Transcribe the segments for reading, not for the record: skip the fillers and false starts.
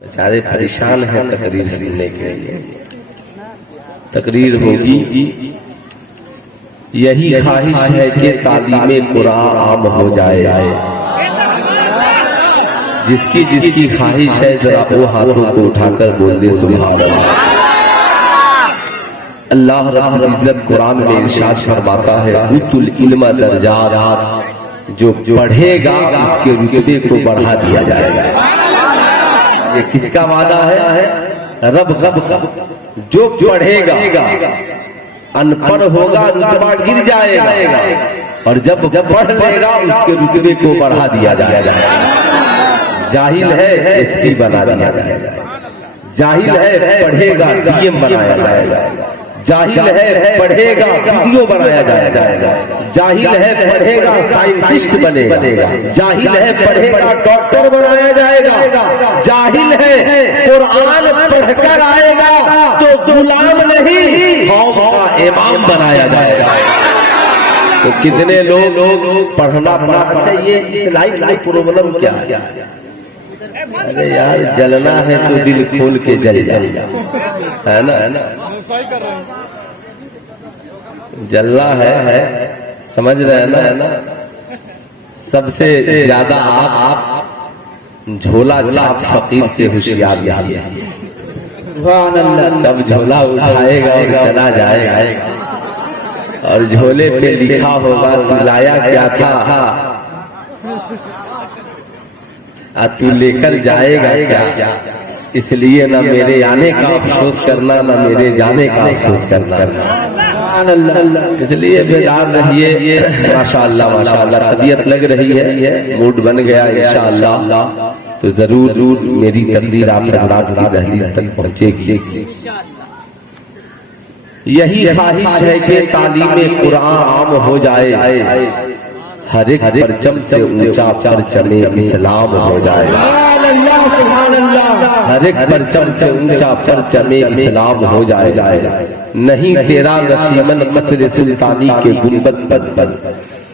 بیچارے پریشان ہیں تقریر سننے کے لیے. تقریر ہوگی. یہی خواہش ہے کہ تعلیم قرآن عام ہو جائے. جس کی خواہش ہے ذرا وہ ہاتھوں کو اٹھا کر بول دے سبحان اللہ. اللہ رب العزت قرآن میں ارشاد فرماتا ہے اُوتُوا العلم درجات، جو پڑھے گا اس کے رتبے کو بڑھا دیا جائے گا. یہ کس کا وعدہ ہے؟ رب جو پڑھے گا ان پڑھ ہوگا رتبہ گر جائے گا، اور جب پڑھ لے گا اس کے رتبے کو بڑھا دیا جائے گا. جاہل ہے ایس پی بنا دیا جائے گا، جاہل ہے پڑھے گا ڈی ایم بنایا جائے گا، جاہل ہے پڑھے گا ویڈیو بنایا جائے گا، جاہل ہے پڑھے گا سائنٹسٹ بنے گا، جاہل ہے پڑھے گا ڈاکٹر بنایا جائے گا، جاہل ہے قرآن پڑھ کر آئے گا تو غلام نہیں قوم کا امام بنایا جائے گا. تو کتنے لوگ پڑھنا چاہیے. اس لائف پروبلم کیا ہے؟ ارے یار جلنا ہے تو دل کھول کے جل جائے، ہے نا؟ جلنا ہے، سمجھ رہے ہیں نا؟ سب سے زیادہ آپ جھولا چاپ فقیر سے ہوشیار ہے. تب جھولا اٹھائے گا اور چلا جائے گا، اور جھولے پہ لکھا ہوگا تو لایا کیا تھا، تو لے کر جائے گا کیا. اس لیے نہ میرے آنے کا افسوس کرنا، نہ میرے جانے کا افسوس کرنا. اس لیے بیدار رہیے. ماشاءاللہ طبیعت لگ رہی ہے، موڈ بن گیا. انشاءاللہ تو ضرور میری تقریر آپ حضرات کی دہلیز تک پہنچے گی. یہی خواہش ہے کہ تعلیم قرآن عام ہو جائے، ہر ایک پرچم سے اونچا پرچم اسلام ہو جائے. ہر ایک پرچم سے اونچا پرچم اسلام ہو جائے. نہیں تیرا نشیمن قصر سلطانی کے گنبد پر،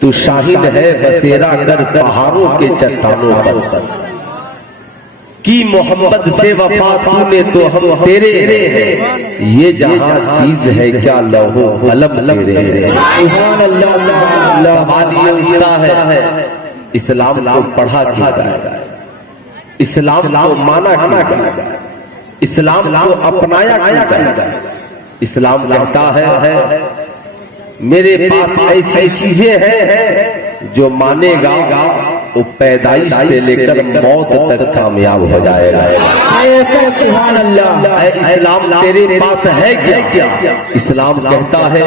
تو شاہد ہے بسیرا کر پہاڑوں کے چٹانوں پر. کی محمد سے وفا تو نے تو ہم تیرے ہیں، یہ جہاں چیز ہے کیا لوح و قلم تیرے. سوال یہ اٹھتا ہے اسلام کو پڑھا کیا جائے، اسلام کو مانا کیا جائے، اسلام کو اپنایا کیا جائے. اسلام کہتا ہے میرے پاس ایسی چیزیں ہیں جو مانے گا وہ پیدائش سے لے کر موت تک کامیاب ہو جائے گا. اے اسلام تیرے پاس ہے کیا؟ اسلام کہتا ہے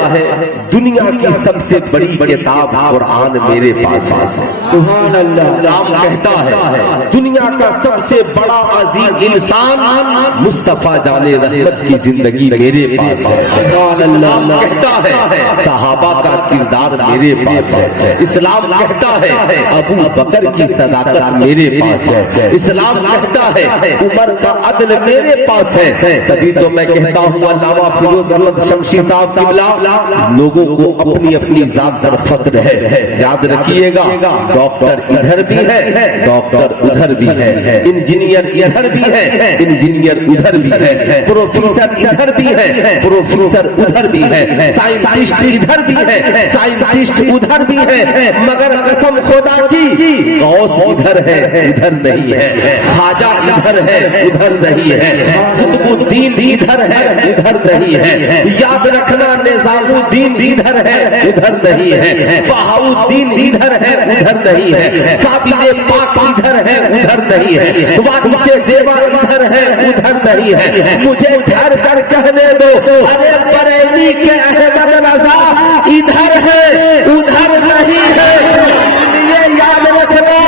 دنیا کی سب سے بڑی کتاب قرآن میرے پاس ہے. اسلام کہتا ہے دنیا کا سب سے بڑا عظیم انسان مصطفیٰ جان رحمت کی زندگی میرے پاس ہے. اسلام کہتا ہے صحابہ کا کردار میرے پاس ہے. اسلام کہتا ہے ابو بکر کی صداقت میرے پاس ہے. اسلام کہتا ہے عمر کا عدل میرے پاس ہے. تبھی تو میں کہتا ہوں علامہ فیروز احمد شمشی صاحب قبلہ لوگوں کو اپنی اپنی ذات پر فخر ہے. یاد رکھیے گا ڈاکٹر ادھر بھی ہے، ڈاکٹر ادھر بھی ہے، انجینئر ادھر بھی ہے، انجینئر ادھر بھی ہے، پروفیسر ادھر بھی ہے، پروفیسر ادھر بھی ہے، سائنٹسٹ ادھر بھی ہے، سائنٹسٹ ادھر بھی ہے. مگر قسم خدا کی غوث ادھر ہے ادھر نہیں ہے، خواجہ ادھر ہے ادھر نہیں ہے، قطب الدین ادھر ہے ادھر نہیں ہے. یاد رکھنا نظام الدین ادھر ہے ادھر نہیں ہے، بہاؤالدین ادھر ہے ادھر نہیں ہے، ثابت پاک ادھر ہے ادھر نہیں ہے، وادی دیوا ادھر ہے ادھر نہیں ہے. مجھے ٹھہر کر کہنے دو ارے بریلی کے احمد رضا ادھر ہے ادھر نہیں ہے. یاد رکھنا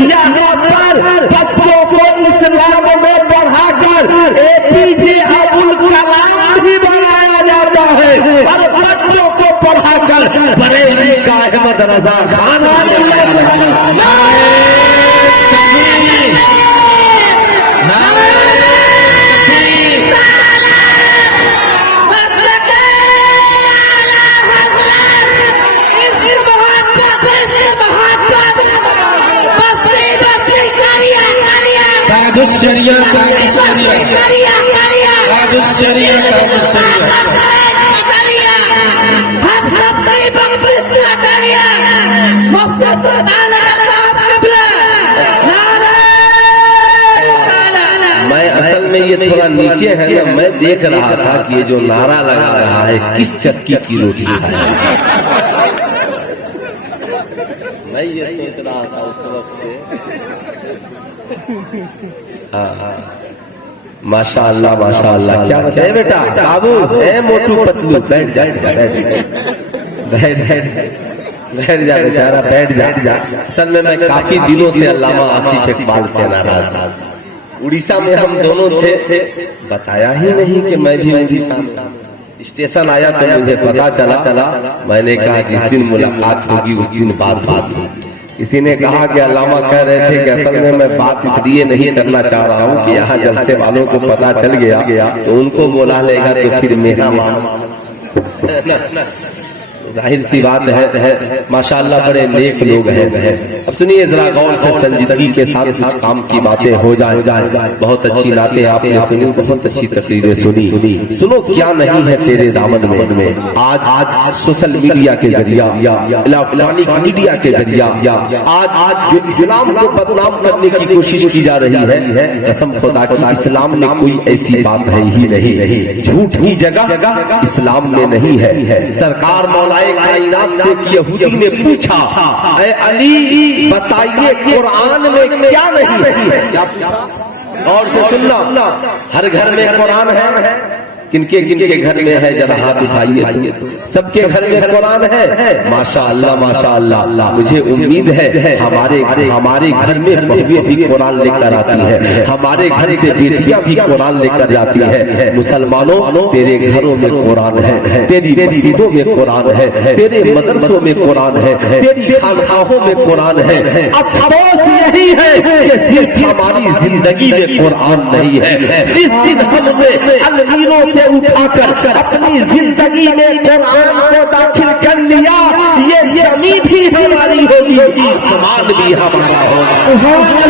یہاں پر بچوں کو اسلام میں پڑھا کر اے پی جے ابوالکلام بھی بنایا جاتا ہے، اور بچوں کو پڑھا کر بریلی کا احمد رضا خان میں اصل میں یہ تھوڑا نیچے ہے نا، میں دیکھ رہا تھا کہ یہ جو نعرہ لگا رہا ہے کس چکی کی روٹی ہے. میں یہ سوچ رہا تھا اس وقت سے. ہاں ماشاء اللہ ماشاء اللہ. کیا بتائے بیٹا بابو اے موٹو پتلو بیٹھ جا بیٹھ جا بیچارہ بیٹھ جا. اصل میں کافی دنوں سے علامہ آصف اقبال سے ناراض ہوں. اڑیسہ میں ہم دونوں تھے، بتایا ہی نہیں کہ میں بھی اڑیسہ میں. اسٹیشن آیا تو مجھے پتا چلا. میں نے کہا جس دن ملاقات ہوگی اس دن بات ہوگی. کسی نے کہا کہ علامہ کہہ رہے تھے کہ اصل میں بات اس لیے نہیں کرنا چاہ رہا ہوں کہ یہاں جلسے والوں کو پتا چل گیا تو ان کو بولا لے گا تو پھر میرا ظاہر سی بات ہے. ماشاءاللہ بڑے نیک لوگ ہیں. اب سنیے ذرا غور سے، سنجیدگی کے ساتھ کچھ کام کی باتیں ہو جائیں. بہت اچھی باتیں آپ نے سنی، بہت اچھی تقریریں سنی. سنو کیا نہیں ہے تیرے دامن میں. آج سوشل میڈیا کے ذریعہ، الیکٹرانک میڈیا کے ذریعہ آج جو اسلام کو بدنام کرنے کی کوشش کی جا رہی ہے، قسم خدا کی اسلام میں کوئی ایسی بات ہے ہی نہیں. جھوٹ ہی جگہ اسلام میں نہیں ہے. سرکار مولا کائنات سے یہودی نے پوچھا اے علی بتائیے قرآن میں کیا نہیں ہے. اور سے سننا، ہر گھر میں قرآن ہے. کن کے گھر میں ہے ذرا ہاتھ اٹھائیے. سب کے گھر میں قرآن ہے. ماشاءاللہ ماشاءاللہ. مجھے امید ہے ہمارے گھر میں بہویں بھی قرآن لے کر آتی ہے، ہمارے گھر سے بیٹیاں بھی قرآن لے کر جاتی ہے. مسلمانوں تیرے گھروں میں قرآن ہے، تیری مسجدوں میں قرآن ہے، تیرے مدرسوں میں قرآن ہے، تیری خانقاہوں میں قرآن ہے. افسوس یہی ہے کہ صرف ہماری زندگی میں قرآن نہیں ہے. جس دن ہم نے المینوں سے اٹھا کر اپنی زندگی میں قرآن کو داخل کر لیا، یہ زمین بھی ہماری ہوگی، آسمان بھی ہمارا ہوگا.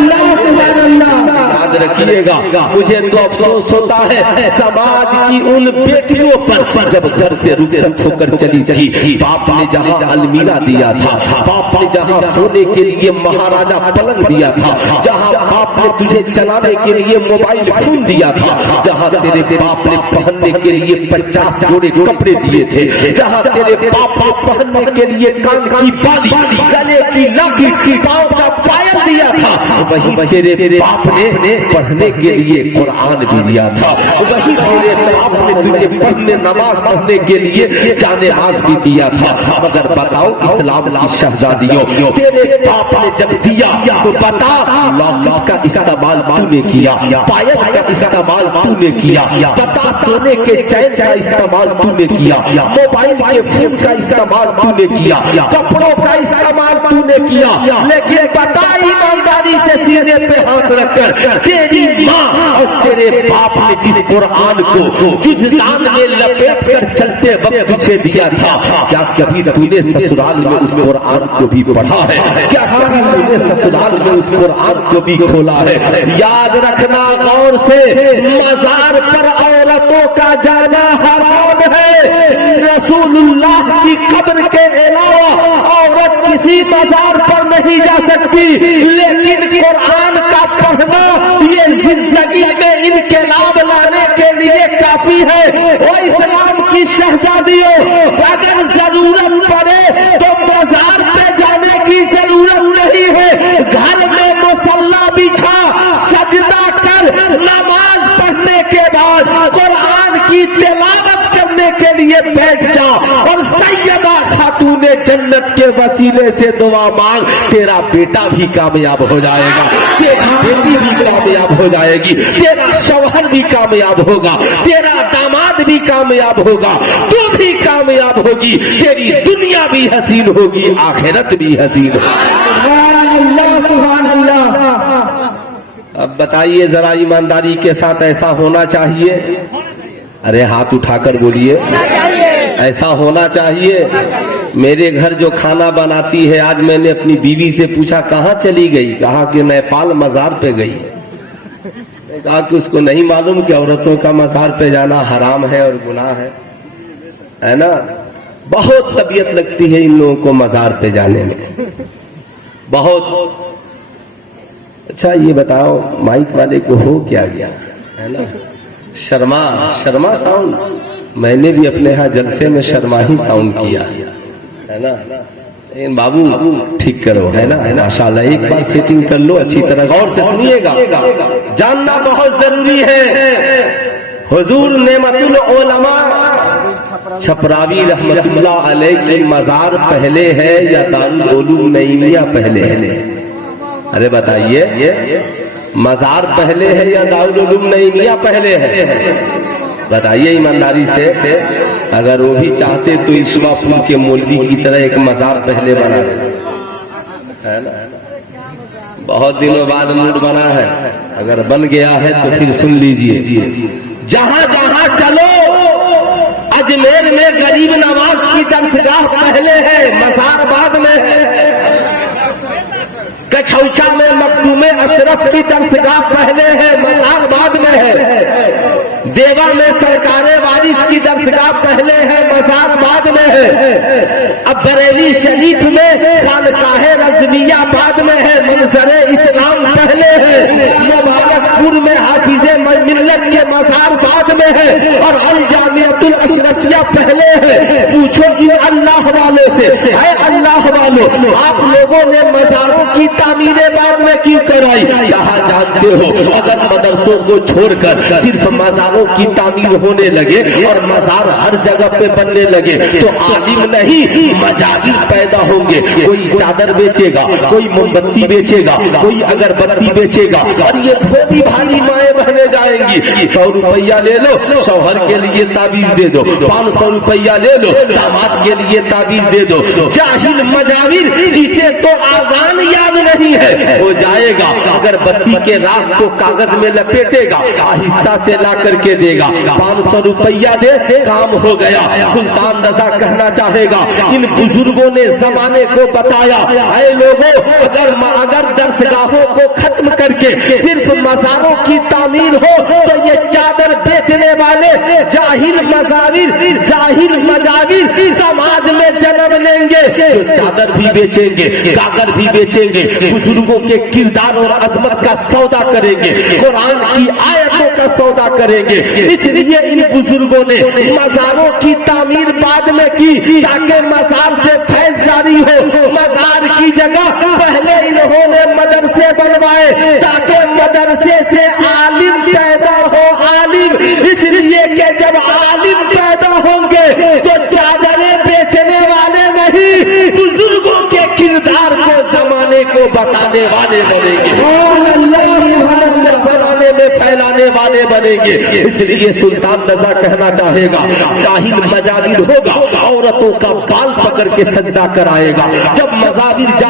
یاد رکھیے گا، مجھے تو افسوس ہوتا ہے سماج کی ان بیٹیوں پر جب گھر سے رخصت ہو کر چلی تھی. باپ نے جہاں المینا دیا تھا، باپ نے جہاں سونے کے لیے مہاراجا پلنگ دیا تھا، جہاں باپ نے تجھے چلانے کے لیے موبائل فون دیا تھا، جہاں تیرے باپ نے پہننے کے لیے 50 جوڑے کپڑے دیے تھے، جہاں تیرے باپ نے پہننے کے لیے کان کی بالی، گلے کی لاٹھی، پاؤں کا پائل دیا تھا، وہی تیرے باپ نے پڑھنے کے لیے قرآن بھی دیا تھا. وہی تیرے باپ نے تجھے پڑھنے نماز پڑھنے کے لیے جانماز بھی دیا تھا. مگر بتاؤ اسلام کی شہزادیوں، تیرے باپ نے جب دیا تو بتا لاکٹ کا استعمال تو نے کیا، پائل کا استعمال تو نے کیا، بتا سونے کے چین کا استعمال تو نے کیا، موبائل کے فون کا استعمال تو نے کیا، کپڑوں کا استعمال تو نے کیا. لیکن بتا ایمانداری سے سینے پہ ہاتھ رکھ کر تیری ماں اور تیرے باپ نے جس قرآن کو جزدان میں لپیٹ کر چلتے وقت تجھے دیا تھا، کیا کبھی تو نے سسرال میں اس قرآن کو بھی پڑھا ہے؟ کیا کبھی تو نے سسرال میں اس قرآن کو بھی کھولا ہے؟ یاد رکھنا غور سے، مزار پر عورتوں کا جانا حرام ہے. رسول اللہ کی قبر کے علاوہ عورت کسی مزار پر نہیں جا سکتی. لیکن قرآن کا پڑھنا یہ زندگی میں انقلاب لانے کے لیے کافی ہے. اور اسلام کی شہزادیوں، اگر ضرورت پڑے تو بازار پہ جانے کی ضرورت نہیں ہے. گھر میں مصلی بچھا، سجدہ کر، نماز پڑھنے کے بعد قرآن کی تلاوت کرنے کے لیے بیٹھ جا اور سیدہ خاتون جنت کے وسیلے سے دعا مانگ. تیرا بیٹا بھی کامیاب ہو جائے گا، تیری بیٹی بھی کامیاب ہو جائے گی، تیرا شوہر بھی کامیاب ہوگا، تیرا داماد بھی کامیاب ہوگا، تو بھی کامیاب ہوگی. تیری دنیا بھی حسین ہوگی، آخرت بھی حسین ہوگی. اب بتائیے ذرا ایمانداری کے ساتھ ایسا ہونا چاہیے؟ ارے ہاتھ اٹھا کر بولیے، ایسا ہونا چاہیے. میرے گھر جو کھانا بناتی ہے، آج میں نے اپنی بیوی سے پوچھا کہاں چلی گئی، کہا کہ نیپال مزار پہ گئی. کہا کہ اس کو نہیں معلوم کہ عورتوں کا مزار پہ جانا حرام ہے اور گناہ ہے نا. بہت طبیعت لگتی ہے ان لوگوں کو مزار پہ جانے میں بہت. اچھا یہ بتاؤ مائک والے کو ہو کیا گیا ہے نا؟ شرما ساؤنڈ. میں نے بھی اپنے ہاں جلسے میں شرما ہی ساؤنڈ کیا ہے نا. بابو ٹھیک کرو ہے نا ماشاءاللہ. ایک بار سیٹنگ کر لو اچھی طرح غور سے سنیے گا. جاننا بہت ضروری ہے. حضور نعمت العلماء چھپراوی رحمت اللہ علیہ کی مزار پہلے ہے یا دارالعلوم نعیمیہ پہلے ہے؟ ارے بتائیے مزار پہلے ہے یا دارالعلوم نعیمیہ پہلے ہے؟ بتائیے ایمانداری سے. اگر وہ بھی چاہتے تو اشوا پور کے مولوی کی طرح ایک مزار پہلے بنا ہے نا. بہت دنوں بعد موڈ بنا ہے. اگر بن گیا ہے تو پھر سن لیجئے. جہاں جہاں چلو اجمیر میں غریب نواز کی درسگاہ پہلے ہے مزار بعد میں ہے. کچھوچا میں مخدوم اشرف کی درسگاہ پہلے ہے مزار بعد میں ہے. دیوا میں سرکار وارث کی درسگاہ پہلے ہے مزار بعد میں ہے. اب بریلی شریف میں خانقاہ رضویہ بعد میں ہے منظر اسلام پہلے ہے. مبارک پور میں حافظ ملت کے مزار بعد میں ہے اور الجامعۃ الاشرفیہ پہلے ہے. پوچھو ان اللہ والوں سے اے اللہ والوں آپ لوگوں نے مزاروں کی تعمیریں بعد میں کیوں کرائی؟ کہاں جانتے ہو اگر مدرسوں کو چھوڑ کر صرف مزاروں کی تعمیر ہونے لگے اور مزار ہر جگہ پہ بننے لگے تو عالم نہیں مجاہر پیدا ہوں گے. کوئی چادر بیچے گا, کوئی موم بتی بیچے گا, کوئی اگربتی بیچے گا اور یہ دھوبی بھالی مائیں بہنے جائیں گی. 100 روپیہ لے لو شوہر کے لیے تعویذ دے دو, 500 روپیہ لے لو داماد کے لیے تعویذ دے دو. جاہل مجاور جسے تو آذان یاد نہیں ہے وہ جائے گا اگر بتی کے راہ کو کاغذ میں لپیٹے گا آہستہ سے لا کر کے دے گا. 500 روپیہ دے کام ہو گیا. سلطان رضا کہنا چاہے گا ان بزرگوں نے زمانے کو بتایا اے لوگوں اگر درسگاہوں کو ختم کر کے صرف مزاروں کی تعمیر ہو تو یہ چادر بیچنے والے جاہل مجاور سماج میں جنم لیں گے. جو چادر بھی بیچیں گے, کاغذ بھی بیچیں گے, بزرگوں کے کردار اور عظمت کا سودا کریں گے, قرآن کی آیتوں کا سودا کریں گے. اس لیے ان بزرگوں نے مزاروں کی تعمیر بعد میں کی تاکہ مزار سے فیض جاری ہو. مزار کی جگہ پہلے انہوں نے مدرسے بنوائے تاکہ مدرسے سے عالم پیدا ہو. عالم اس لیے کہ جب عالم پیدا ہوں گے تو چادریں بیچنے والے نہیں بزرگوں کے کردار کو زمانے کو بتانے والے بنیں گے, بنانے میں پھیلانے والے بنیں گے. اس لیے سلطان رضا کہنا چاہے گا جاہل مجاور ہوگا عورتوں کا بال پکڑ کے سجدہ کرائے گا. جب مجاور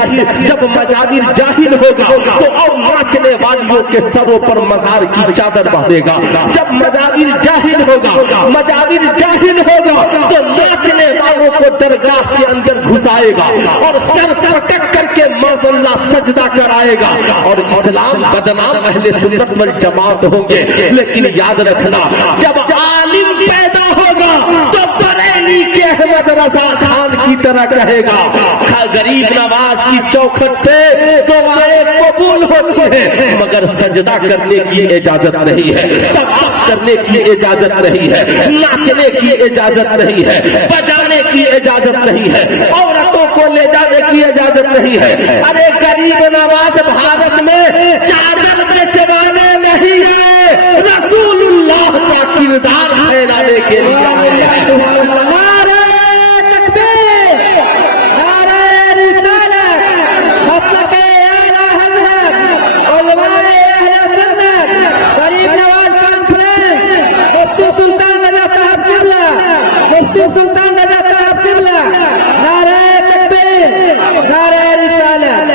جاہل ہوگا تو اور ناچنے والیوں کے سروں پر مزار کی چادر باندھے گا. جب مجاور جاہل ہوگا تو ناچنے والوں کو درگاہ کے اندر گھسائے گا اور سر پٹک کر کے معاذ اللہ سجدہ کرائے گا. اور اسلام بدنام اہل سنت والجماعت ہوں گے. لیکن یاد رکھنا جب عالم پیدا ہوگا تو بریلی کے احمد رضا خان کی طرح کہے گا غریب نواز کی چوکھٹ پہ دعائیں قبول ہوتی ہیں مگر سجدہ کرنے کی اجازت نہیں ہے, طواف کرنے کی اجازت نہیں ہے, ناچنے کی اجازت نہیں ہے, بجانے کی اجازت نہیں ہے, عورتوں کو لے جانے کی اجازت نہیں ہے. ارے غریب نواز بھارت میں چادر بیچوانے نہیں ہے, رسول اللہ کا کردار پھیلانے کے لیے.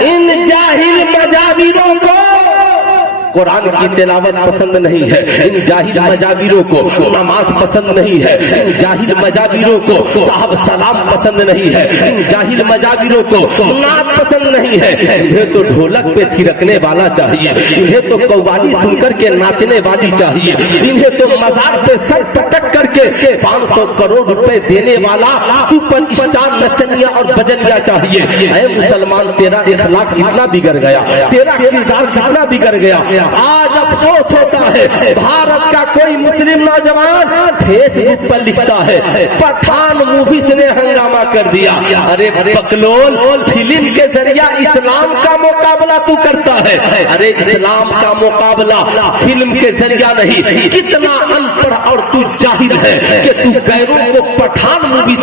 ان جاہل مجاوروں کو قرآن کی تلاوت پسند نہیں ہے، ان جاہل مجابروں کو نماز پسند نہیں ہے، ان جاہل مجابروں کو صاحب سلام پسند نہیں ہے، ان جاہل مجابروں کو نعت پسند نہیں ہے، انہیں تو ڈھولک پہ تھرکنے والا چاہیے، انہیں تو قوالی سن کر کے ناچنے والی چاہیے، انہیں تو مزار پہ سر پٹک کر کے 500 کروڑ روپے دینے والا سپر اسٹار نچنیا اور بجنیا چاہیے۔ اے مسلمان، تیرا اخلاق کتنا بگڑ گیا، تیرا کردار کتنا بگڑ گیا۔ آج افسوس ہوتا ہے بھارت کا کوئی مسلم نوجوان فیس بک پر لکھتا ہے پٹھان موویز نے ہنگامہ کر دیا۔ ارے بکلول، فلم کے ذریعہ اسلام کا مقابلہ تو کرتا ہے، ارے اسلام کا مقابلہ فلم کے ذریعہ نہیں۔ کتنا ان پڑھ اور تو جاہل ہے کہ تو غیروں کو پٹھان موویز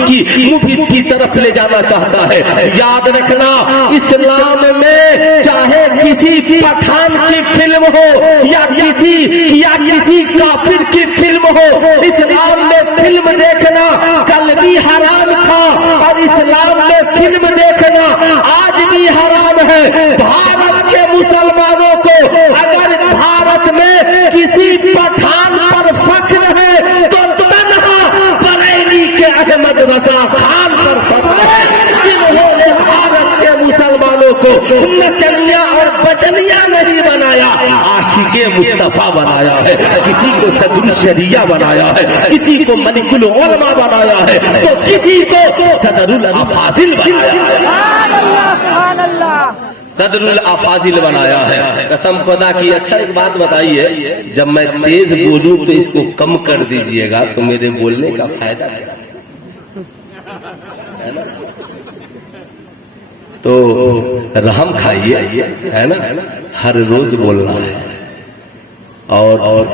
کی طرف لے جانا چاہتا ہے۔ یاد رکھنا، اسلام میں چاہے کسی پٹھان کی فلم ہو یا کسی کافر کی فلم ہو، اسلام میں فلم دیکھنا کل بھی حرام تھا اور اسلام میں فلم دیکھنا آج بھی حرام ہے۔ بھارت کے مسلمانوں کو اگر بھارت میں کسی پٹھان پر فخر ہے تو تنہا بریلی کے احمد رضا خان پر فخر ہے، جنہوں نے بھارت کے مسلمانوں کو نچنیا اور بچنیا نہیں بنایا، عاشق مصطفیٰ بنایا ہے، کسی کو صدر الشریعہ بنایا ہے، کسی کو ملک العلماء بنایا ہے، تو کسی کو صدر الافاضل بنایا ہے، صدر الافاضل بنایا ہے۔ قسم خدا کی۔ اچھا ایک بات بتائیے، جب میں تیز بولوں تو اس کو کم کر دیجئے گا تو میرے بولنے کا فائدہ کیا ہے نا؟ تو رحم کھائیے، ہے نا، ہر روز بولنا ہے اور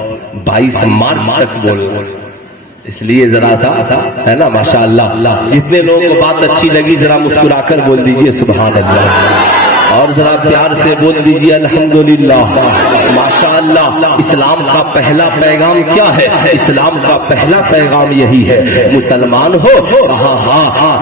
22 مارچ تک بولنا ہے۔ اس لیے ذرا سا ہے نا، ماشاءاللہ جتنے لوگوں کو بات اچھی لگی ذرا مسکرا کر بول دیجئے سبحان اللہ، اور ذرا پیار سے بول دیجئے الحمدللہ، ماشاءاللہ۔ اسلام کا پہلا پیغام کیا ہے؟ اسلام کا پہلا پیغام یہی ہے، مسلمان ہو کہاں ہاں،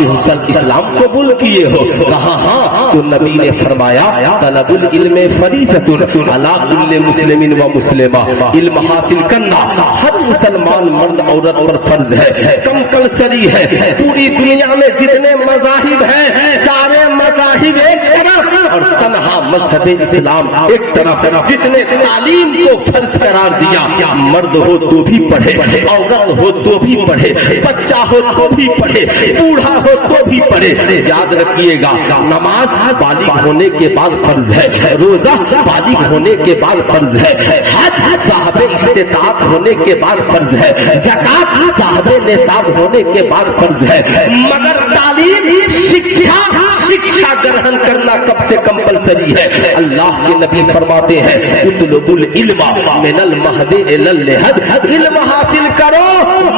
اسلام قبول کیے ہو کہاں ہاں، تو نبی نے فرمایا طلب العلم فریضۃ علی کل مسلم و مسلمہ، علم حاصل کرنا ہر مسلمان مرد عورت پر فرض ہے، کمپلسری ہے۔ پوری دنیا میں جتنے مذاہب ہیں سارے مذاہب ایک طرف اور تنہا مذہب اسلام ایک طرف، جس نے تعلیم کو فرض قرار دیا، مرد ہو تو بھی پڑھے، عورت ہو تو بھی پڑھے، بچہ ہو تو بھی پڑھے، بوڑھا ہو تو بھی پڑھے۔ یاد رکھیے گا، نماز بالغ ہونے کے بعد فرض ہے، روزہ بالغ ہونے کے بعد فرض ہے، حج صاحب استطاعت ہونے کے بعد فرض ہے، زکات صاحب نصاب ہونے کے بعد فرض ہے، مگر تعلیم شکشا گرہن کرنا کب سے کمپلسری ہے؟ اللہ کے نبی فرماتے ہیں اطلب العلم من المہد الی اللحد، علم حاصل کرو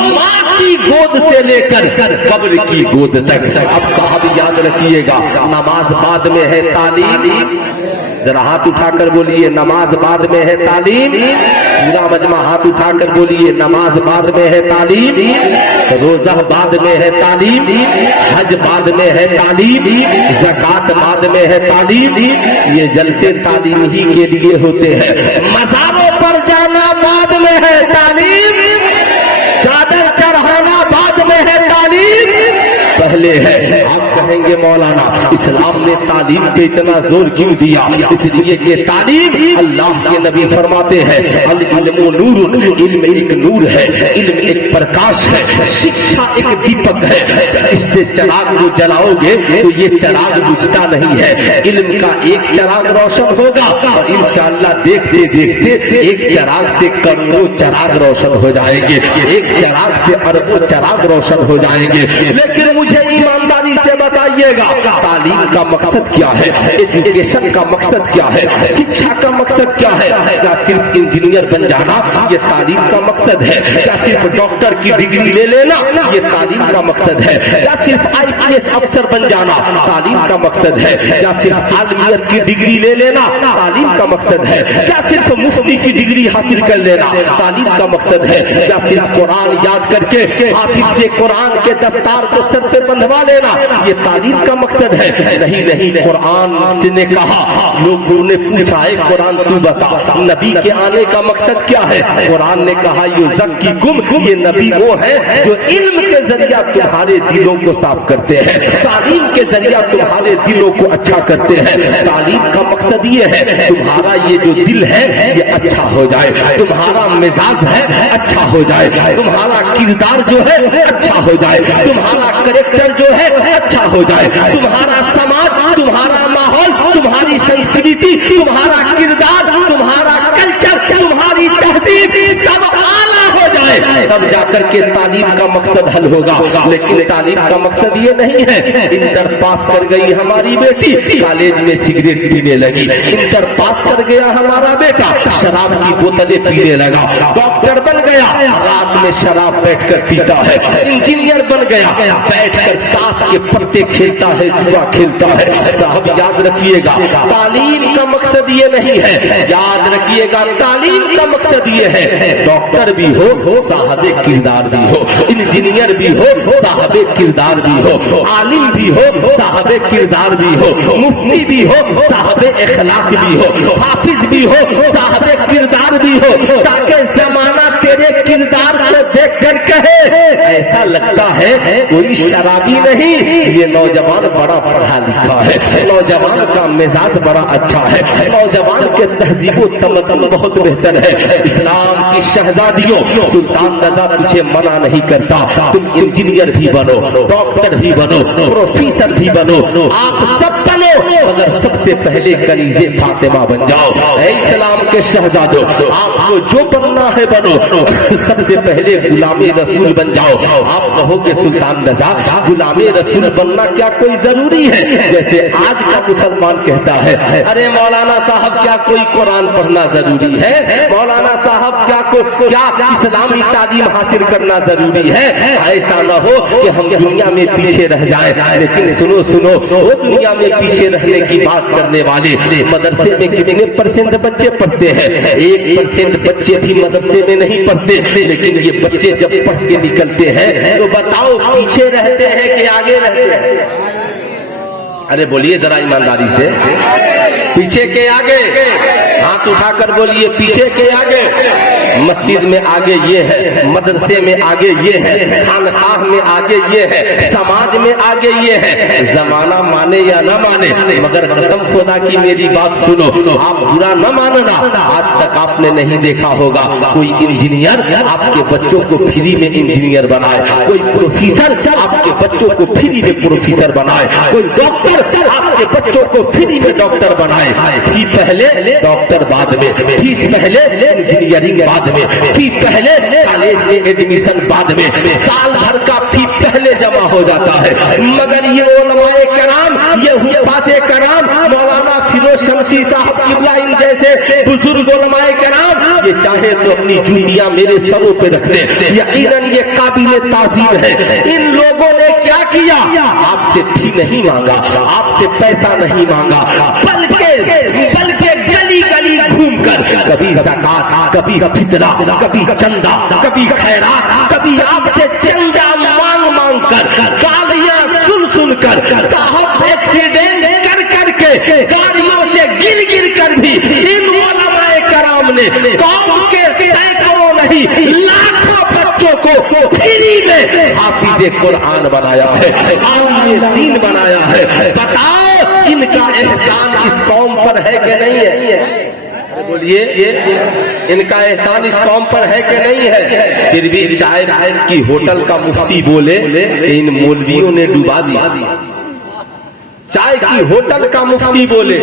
ماں کی گود سے لے کر قبر کی گود تک۔ اب صاحب یاد رکھیے گا، نماز بعد میں ہے تعلیم، ذرا ہاتھ اٹھا کر بولیے نماز بعد میں ہے تعلیم، پورا مجمع ہاتھ اٹھا کر بولیے نماز بعد میں ہے تعلیم، روزہ بعد میں ہے تعلیم، حج بعد میں ہے تعلیم، زکات بعد میں ہے تعلیم۔ یہ جلسے تعلیم ہی کے لیے ہوتے ہیں۔ مزاروں پر جانا بعد میں ہے تعلیم، چادر چڑھانا بعد میں ہے تعلیم، پہلے ہے۔ آپ کہیں گے مولانا اسلام نے تعلیم پہ اتنا زور کیوں دیا؟ اس لیے کہ تعلیم، اللہ کے نبی فرماتے ہیں العلم نور، علم ایک نور ہے، علم ایک پرکاش ہے، شکشا ایک دیپک ہے۔ اس سے چراغ کو جلاؤ گے تو یہ چراغ بجھتا نہیں ہے، علم کا ایک چراغ روشن ہوگا اور انشاءاللہ دیکھتے دیکھتے ایک چراغ سے کروڑوں چراغ روشن ہو جائیں گے، ایک چراغ سے اربوں چراغ روشن ہو جائیں گے۔ لیکن مجھے ایمانداری سے بتائیے گا تعلیم کا مقصد کیا ہے؟ ایجوکیشن کا مقصد کیا ہے؟ شکشا کا مقصد کیا ہے؟ کیا صرف انجینئر بن جانا یہ تعلیم کا مقصد ہے؟ کیا صرف ڈاکٹر کی ڈگری لے لینا یہ تعلیم کا مقصد ہے؟ کیا صرف IPS افسر بن جانا تعلیم کا مقصد ہے؟ کیا صرف عالمیت کی ڈگری لے لینا تعلیم کا مقصد ہے؟ کیا صرف مفتی کی ڈگری حاصل کر لینا تعلیم کا مقصد ہے؟ کیا صرف قرآن یاد کر کے حافظ سے قرآن کے دستار کو سر پہ بندھوا لینا یہ تعلیم کا مقصد ہے؟ نہیں، قرآن نے کہا، لوگوں نے پوچھا ہے قرآن تو بتا نبی کے آنے کا مقصد کیا ہے؟ قرآن نے کہا یزکیکم، یہ نبی وہ ہے جو علم کے ذریعہ تمہارے دلوں کو صاف کرتے ہیں، تعلیم کے ذریعہ تمہارے دلوں کو اچھا کرتے ہیں۔ تعلیم کا مقصد یہ ہے تمہارا یہ جو دل ہے یہ اچھا ہو جائے، تمہارا مزاج ہے اچھا ہو جائے، تمہارا کردار جو ہے اچھا ہو جائے، تمہارا کریکٹر جو ہے اچھا ہو جائے، تمہارا سماج، تمہارا ماحول، تمہاری سنسکرتی، تمہارا کردار، تمہارا کلچر، تمہاری تہذیب سب اعلیٰ ہو جائے، تب جا کر کے تعلیم کا مقصد حل ہوگا۔ لیکن تعلیم کا مقصد یہ نہیں ہے انٹر پاس کر گئی ہماری بیٹی کالج میں سگریٹ پینے لگی، انٹر پاس کر گیا ہمارا بیٹا شراب کی بوتلیں پینے لگا، ڈاکٹر بن گیا رات میں شراب بیٹھ کر پیتا ہے، انجینئر بن گیا بیٹھ کر تاش کے پتے کھیلتا ہے، جوا کھیلتا ہے۔ صاحب یاد رکھیے گا تعلیم کا مقصد یہ نہیں ہے، یاد رکھیے گا تعلیم کا مقصد یہ ہے ڈاکٹر بھی ہو صاحب کردار بھی ہو، انجینئر بھی ہو صاحب کردار بھی ہو، عالم بھی ہو صاحب کردار بھی ہو، مفتی بھی ہو صاحب اخلاق بھی ہو، حافظ بھی ہو صاحب کردار بھی ہو، تاکہ زمانہ تیرے کردار کو دیکھ کر کہے ایسا لگتا ہے کوئی شرابی نہیں، یہ نوجوان بڑا پڑھا لکھا ہے، نوجوان کا مزاج بڑا اچھا ہے، نوجوان کے تہذیب و تمدن بہت بہتر ہے۔ اسلام کی شہزادیوں سلطان رضا تجھے منع نہیں کرتا، تم انجینئر بھی بنو، ڈاکٹر بھی بنو، پروفیسر بھی بنو، آپ سب بنو، مگر سب سے پہلے کنیز فاطمہ بن جاؤ۔ اے اسلام کے شہزادوں آپ کو جو بننا ہے بنو، سب سے پہلے غلام رسول بن جاؤ۔ آپ کہو کہ سلطان رضا غلام رسول بننا کیا کوئی ضروری ہے؟ جیسے آج کا مسلمان کہتا ہے ارے مولانا صاحب کیا کوئی قرآن پڑھنا ضروری ہے؟ مولانا صاحب کیا اسلامی تعلیم حاصل کرنا ضروری ہے؟ ایسا نہ ہو کہ ہم دنیا میں پیچھے رہ جائیں۔ لیکن سنو وہ دنیا میں پیچھے رہنے کی بات کرنے والے مدرسے میں کتنے پرسنٹ بچے پڑھتے ہیں؟ 1% بچے بھی مدرسے میں نہیں پڑھتے، لیکن یہ بچے جب پڑھ کے نکلتے ہیں تو بتاؤ پیچھے رہتے ہیں کہ آگے رہتے ہیں؟ ارے بولیے ذرا ایمانداری سے، پیچھے کے آگے؟ ہاتھ اٹھا کر بولیے پیچھے کے آگے۔ مسجد میں آگے یہ ہے، مدرسے میں آگے یہ ہے، خانقاہ میں آگے یہ ہے، سماج میں آگے یہ ہے۔ زمانہ مانے یا نہ مانے مگر قسم خدا کی میری بات سنو، آپ برا نہ ماننا، آج تک آپ نے نہیں دیکھا ہوگا کوئی انجینئر آپ کے بچوں کو فری میں انجینئر بنائے، کوئی پروفیسر آپ کے بچوں کو فری میں پروفیسر بنائے، کوئی ڈاکٹر آپ کے بچوں کو فری میں ڈاکٹر بنائے۔ فی پہلے ڈاکٹر بعد میں، فیس پہلے انجینئرنگ بعد میں، فی پہلے کالج میں ایڈمیشن بعد میں، سال بھر کا فی پہلے جمع ہو جاتا ہے۔ مگر یہ علماء کرام، یہ حفاظ کرام، مولانا فیروز شمسی صاحب ابراہیم جیسے بزرگ علماء کرام، یہ چاہے تو اپنی جوتیاں میرے سروں پہ رکھ دیں، یقیناً یہ قابل تعظیم ہے۔ ان لوگوں نے کیا کیا؟ آپ سے فی نہیں مانگا، آپ سے پیسہ نہیں مانگا، بلکہ گلی گلی گھوم کر کبھی زکات، کبھی فطرہ، کبھی چندہ، کبھی خیرات، کبھی آپ سے چندہ مانگ کر، گالیاں سن کر، صاحب ایکسیڈنٹ کر کے، گاڑیوں سے گر کر بھی ان علماء کرام نے قوم کے سینکڑوں نہیں لاکھوں بچوں کو فری میں حافظ قرآن بنایا ہے، عالم دین بنایا ہے۔ بتاؤ ان کا احسان اس قوم پر ہے کہ نہیں ہے؟ بولیے ان کا احسان اس قوم پر ہے کہ نہیں ہے؟ پھر بھی چائے کی ہوٹل کا مفتی بولے کہ ان مولویوں نے ڈوبا دیا۔ چائے کی ہوٹل کا مفتی بولے،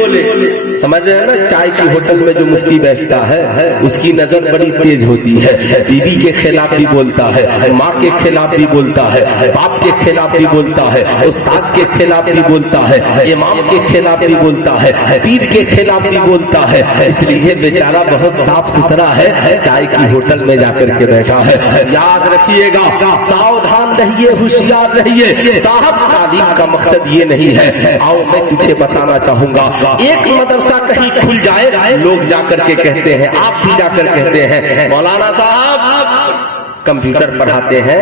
سمجھ رہے ہیں نا؟ چائے کی ہوٹل میں جو مفتی بیٹھتا ہے اس کی نظر بڑی تیز ہوتی ہے، بیوی کے خلاف بھی بولتا ہے، ماں کے خلاف بھی بولتا ہے، باپ کے خلاف بھی بولتا ہے، استاد کے خلاف بھی بولتا ہے، امام کے خلاف بھی بولتا ہے، پیر کے خلاف بھی بولتا ہے۔ اس لیے بیچارہ بہت صاف ستھرا ہے، چائے کی ہوٹل میں جا کر کے بیٹھا ہے۔ یاد رکھیے گا، ساودھان رہیے، ہوشیار رہیے۔ صاحب تعلیم کا مقصد یہ نہیں ہے۔ آؤ میں تجھے بتانا چاہوں گا، ایک مدرسہ کہیں کھل جائے، لوگ جا کر کے کہتے ہیں، آپ بھی جا کر کہتے ہیں مولانا صاحب کمپیوٹر پڑھاتے ہیں،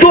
2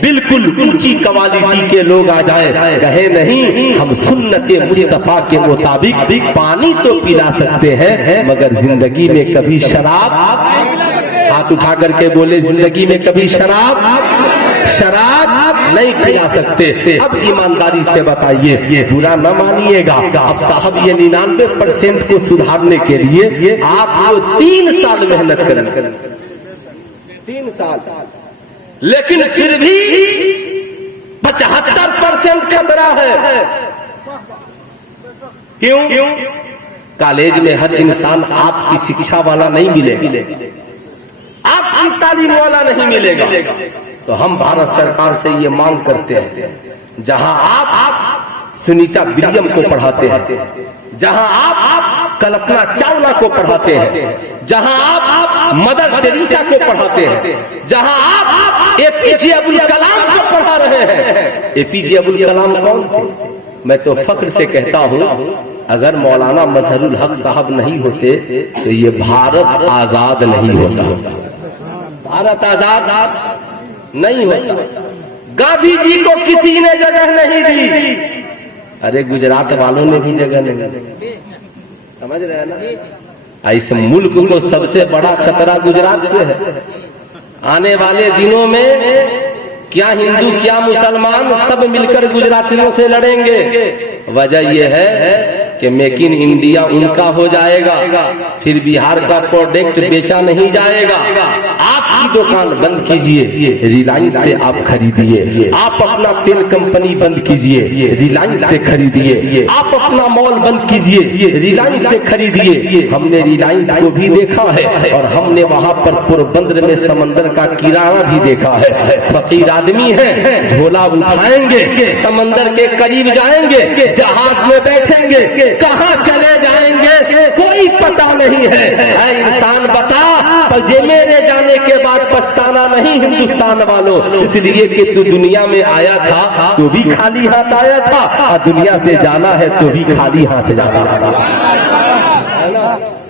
بالکل اونچی کوالٹی کے لوگ آ جائیں کہیں نہیں ہم سنت مصطفیٰ کے مطابق پانی تو پلا سکتے ہیں مگر زندگی میں کبھی شراب، ہاتھ اٹھا کر کے بولے زندگی میں کبھی شراب نہیں پلا سکتے۔ اب ایمانداری سے بتائیے، برا نہ مانیے گا، اب صاحب یہ 99% کو سدھارنے کے لیے آپ 3 سال محنت کریں، 3 سال، لیکن پھر بھی 75% خطرہ ہے۔ کیوں؟ کالج میں ہر انسان آپ کی شکشا والا نہیں ملے گا، آپ کی تعلیم والا نہیں ملے گا، تو ہم بھارت سرکار سے یہ مانگ کرتے ہیں جہاں آپ سنیتا ولیم کو پڑھاتے ہیں، جہاں آپ کلپنا چاولہ کو پڑھاتے ہیں، جہاں آپ مدر ٹریسا کو پڑھاتے ہیں، جہاں آپ اے پی جے عبدالکلام کو پڑھا رہے ہیں۔ اے پی جے عبدالکلام کون تھے؟ میں تو فخر سے کہتا ہوں اگر مولانا مظہر الحق صاحب نہیں ہوتے تو یہ بھارت آزاد نہیں ہوتا، بھارت آزاد نہیں ہوتا۔ گاندھی جی کو کسی نے جگہ نہیں دی، ارے گجرات والوں نے بھی جگہ نہیں دی، سمجھ رہے ہیں نا؟ اس ملک کو سب سے بڑا خطرہ گجرات سے ہے۔ آنے والے دنوں میں کیا ہندو کیا مسلمان سب مل کر گجراتیوں سے لڑیں گے۔ وجہ یہ ہے کہ میک ان انڈیا ان کا ہو جائے گا، پھر بہار کا پروڈکٹ بیچا نہیں جائے گا۔ آپ کی دکان بند کیجئے، ریلائنس سے آپ خریدیے، آپ اپنا تیل کمپنی بند کیجئے، ریلائنس سے خریدیے، آپ اپنا مال بند کیجئے، ریلائنس سے خریدیے۔ ہم نے ریلائنس کو بھی دیکھا ہے اور ہم نے وہاں پر پوربندر میں سمندر کا کرایہ بھی دیکھا ہے۔ فقیر آدمی ہے، جھولا اٹھائیں گے، سمندر کے قریب جائیں گے، جہاز میں بیٹھیں گے، کہاں چلے جائیں گے کوئی پتہ نہیں ہے۔ اے انسان بتا، تجھے میرے جانے کے بعد پچھتانا نہیں ہندوستان والوں، اس لیے کہ تو دنیا میں آیا تھا تو بھی خالی ہاتھ آیا تھا اور دنیا سے جانا ہے تو بھی خالی ہاتھ جانا تھا۔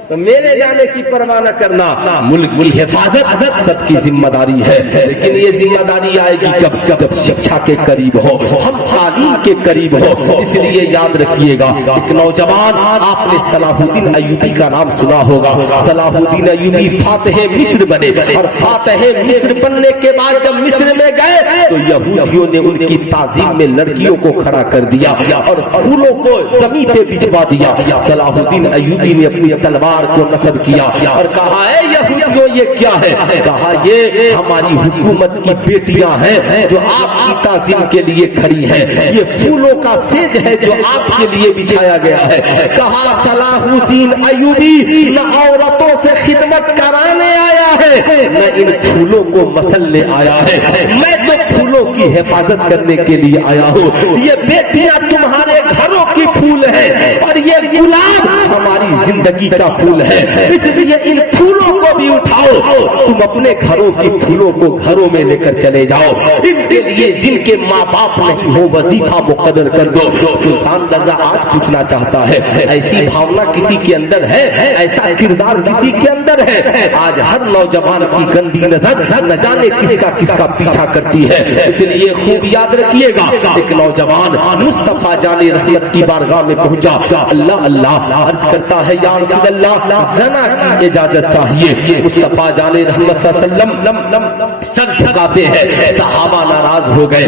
تو میرے جانے کی پرواہ نہ کرنا، ملک کی حفاظت سب کی ذمہ داری ہے، لیکن یہ ذمہ داری آئے گی جب شکشا کے قریب ہو، ہم تعلیم کے قریب ہو۔ اس لیے یاد رکھیے گا، ایک نوجوان، آپ نے صلاح الدین ایوبی کا نام سنا ہوگا۔ صلاح الدین ایوبی فاتح مصر بنے اور فاتح مصر بننے کے بعد جب مصر میں گئے تو یہودیوں نے ان کی تعظیم میں لڑکیوں کو کھڑا کر دیا اور پھولوں کو زمین پہ بچھوا دیا۔ صلاح الدین ایوبی نے اپنی تلوار کو نصب کیا اور کہا اے یہودیوں یہ کیا ہے؟ کہا یہ ہماری حکومت کی بیٹیاں ہیں جو آپ کی تعظیم کے لیے کھڑی ہیں، یہ پھولوں کا سیج ہے جو آپ کے لیے بچھایا گیا ہے۔ کہا صلاح الدین ایوبی نہ عورتوں سے خدمت کرانے آیا ہے نہ ان پھولوں کو مسلنے آیا ہے، میں تو پھولوں کی حفاظت کرنے کے لیے آیا ہوں۔ یہ بیٹیاں تمہارے گھروں کی پھول ہیں اور یہ گلاب ہماری زندگی کا پھول ہے، اس لیے ان پھولوں کو بھی اٹھاؤ، تم اپنے گھروں کی پھولوں کو گھروں میں لے کر چلے جاؤ۔ ان کے لیے جن کے ماں باپ نہیں ہو وظیفہ مقرر کر دو۔ سلطان رضا آج پوچھنا چاہتا ہے، ایسی بھاونا کسی کے اندر ہے؟ ایسا کردار کسی کے اندر ہے؟ آج ہر نوجوان کی گندی نظر نہ جانے کس کا پیچھا کرتی ہے، اس لیے خوب یاد رکھیے گا۔ ایک نوجوان مصطفیٰ جان رحمت کی بارگاہ میں پہنچا، اللہ اللہ عرض کرتا ہے یا رسول اللہ زنا کی اجازت چاہیے۔ مصطفیٰ جان رحمت صلی اللہ علیہ وسلم سر جھکاتے ہیں، صحابہ ناراض ہو گئے،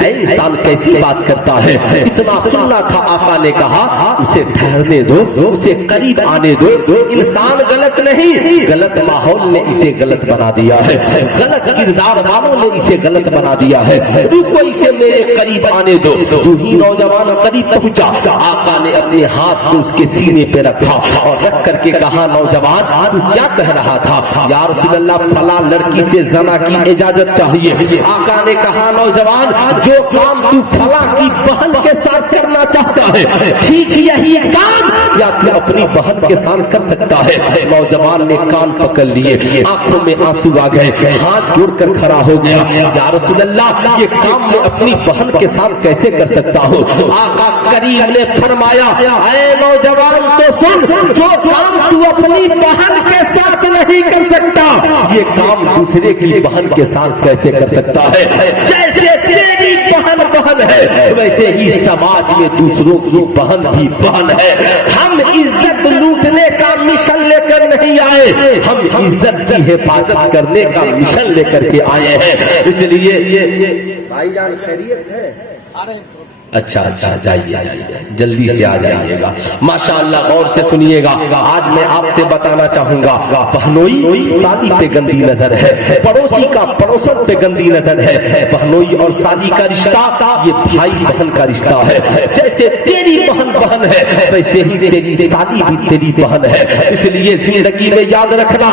اے انسان کیسی بات کرتا ہے؟ اتنا سننا تھا، آقا نے کہا اسے ٹھہرنے دو، اسے قریب آنے دو۔ انسان غلط نہیں، غلط ماحول نے اسے غلط بنا دیا ہے، غلط کردار والوں نے اسے غلط بنا دیا ہے، رکو اسے میرے قریب آنے دو۔ جو ہی نوجوان قریب پہنچا، آقا نے اپنے ہاتھ کو اس کے سینے پہ رکھا اور رکھ کر کے کہا نوجوان تو کیا کہہ رہا تھا؟ یا رسول اللہ فلاں لڑکی سے زنا کی اجازت چاہیے۔ آقا نے کہا نوجوان جو کام تو فلاں کی بہن کے ساتھ کرنا چاہتا ہے ٹھیک یہی کام یا تو اپنی بہن کے ساتھ کر سکتا ہے۔ نوجوان نے کان پکڑ لیے، آنکھوں میں آنسو آ گئے، ہاتھ جوڑ کر کھڑا ہو گیا، یا رسول اللہ یہ کام میں اپنی بہن کے ساتھ کیسے کر سکتا ہوں؟ آقا کریم نے فرمایا اے نوجوان تو سن، جو کام تو اپنی بہن کے ساتھ نہیں کر سکتا یہ کام دوسرے کی بہن کے ساتھ کیسے کر سکتا ہے؟ جیسے تیری بہن بہن ہے ویسے ہی سماج میں دوسروں کی بہن بھی بہن ہے۔ ہم عزت لوٹنے کا مشن لے کر نہیں آئے، ہم عزت کی حفاظت کرنے کا مشن لے کر کے آئے ہیں۔ اس لیے بھائی جان خیریت ہے؟ اچھا جائیے جلدی سے آ جائیے گا۔ ماشاءاللہ غور سے سنیے گا، آج میں آپ سے بتانا چاہوں گا بہنوئی سالی پہ گندی نظر ہے، پڑوسی کا پڑوسن پہ گندی نظر ہے۔ بہنوئی اور سالی کا رشتہ یہ بھائی بہن کا رشتہ ہے۔ جیسے تیری بہن بہن ہے ویسے ہی تیری سالی بھی تیری بہن ہے۔ اس لیے زندگی میں یاد رکھنا،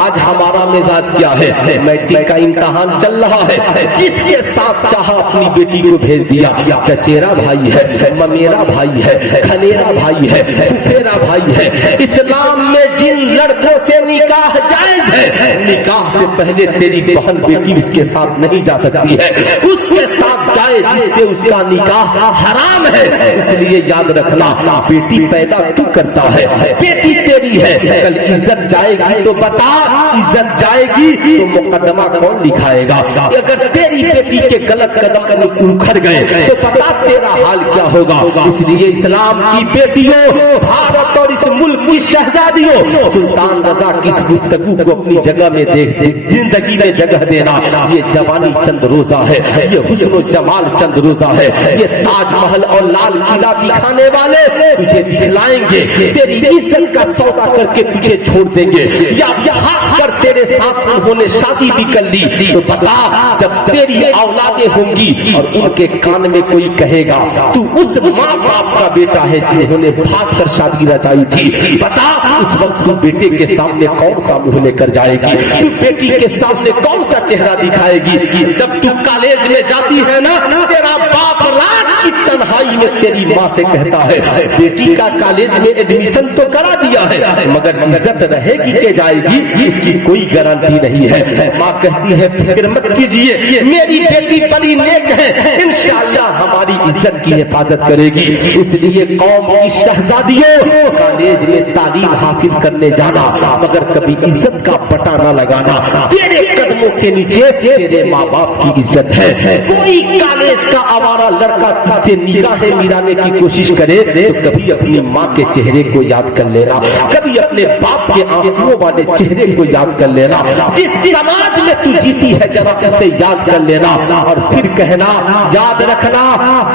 آج ہمارا مزاج کیا ہے؟ میٹرک کا امتحان چل رہا ہے، جس کے ساتھ چاہا اپنی بیٹی کو بھیج دیا، چچیرا بھائی ہے، ممیرا بھائی ہے، کھنیرا بھائی ہے، پھپھیرا بھائی ہے۔ اسلام میں جن لڑکوں سے نکاح جائز ہے، نکاح سے پہلے تیری بہن بیٹی اس کے ساتھ نہیں جا سکتی ہے، اس کے ساتھ جائے جس سے اس کا نکاح حرام ہے۔ اس لیے یاد رکھنا، بیٹی پیدا تو کرتا ہے، بیٹی تیری ہے، کل عزت جائے گی تو بتا، عزت جائے گی تو مقدمہ کون لکھائے گا؟ اگر تیری بیٹی کے غلط قدم اکھڑ گئے تو بتا تیرا حال کیا ہوگا؟ اس لیے اسلام کی بیٹیوں، بھارت اور اس ملک کی شہزادیوں، سلطان رضا کی اس گفتگو کو اپنی جگہ میں دیکھ زندگی میں جگہ دینا۔ یہ جوانی چند روزہ ہے، یہ حسن و جمال چند روزہ ہے، یہ تاج محل اور لال قلعہ دکھانے والے تجھے دکھلائیں گے، تیری عزت کا سودا کر کے تجھے چھوڑ دیں گے، یا بھاگ کر تیرے ساتھ انہوں نے شادی بھی کر لی تو بتا، جب تیری اولادیں ہوں گی اور ان کے کان میں کوئی کہے گا تو اس ماں باپ کا بیٹا ہے جنہوں نے بھاگ کر شادی رچائی تھی، بتا اس وقت تو بیٹے کے سامنے کون سا منہ لے کر جائے گی؟ تو بیٹی کے سامنے کون سا چہرہ دکھائے گی؟ جب تو کالج میں جاتی ہے نا، تیرا باپ رات کی تنہائی میں تیری ماں سے کہتا ہے بیٹی کا کالج میں ایڈمیشن تو کرا دیا ہے مگر عزت رہے گی کہ جائے گی اس کی کوئی گارنٹی نہیں ہے۔ ماں کہتی ہے فکر مت کیجئے، میری بیٹی بڑی نیک ہے، انشاءاللہ ہماری عزت کی حفاظت کرے گی۔ اس لیے قوم کی شہزادیوں، کالج میں تعلیم حاصل کرنے جانا مگر کبھی عزت کا پٹا نہ لگانا۔ تیرے قدموں کے نیچے تیرے ماں باپ کی عزت ہے۔ کوئی کالج کا آوارہ لڑکا تجھ سے نگاہیں ملانے کی کوشش کرے تو کبھی اپنی ماں کے چہرے کو یاد کر لینا، کبھی اپنے باپ کے آنسوؤں والے چہرے کو یاد کر لینا۔ جس سماج میں تو جیتی ہے ذرا اسے یاد کر لینا اور پھر کہنا، یاد رکھنا،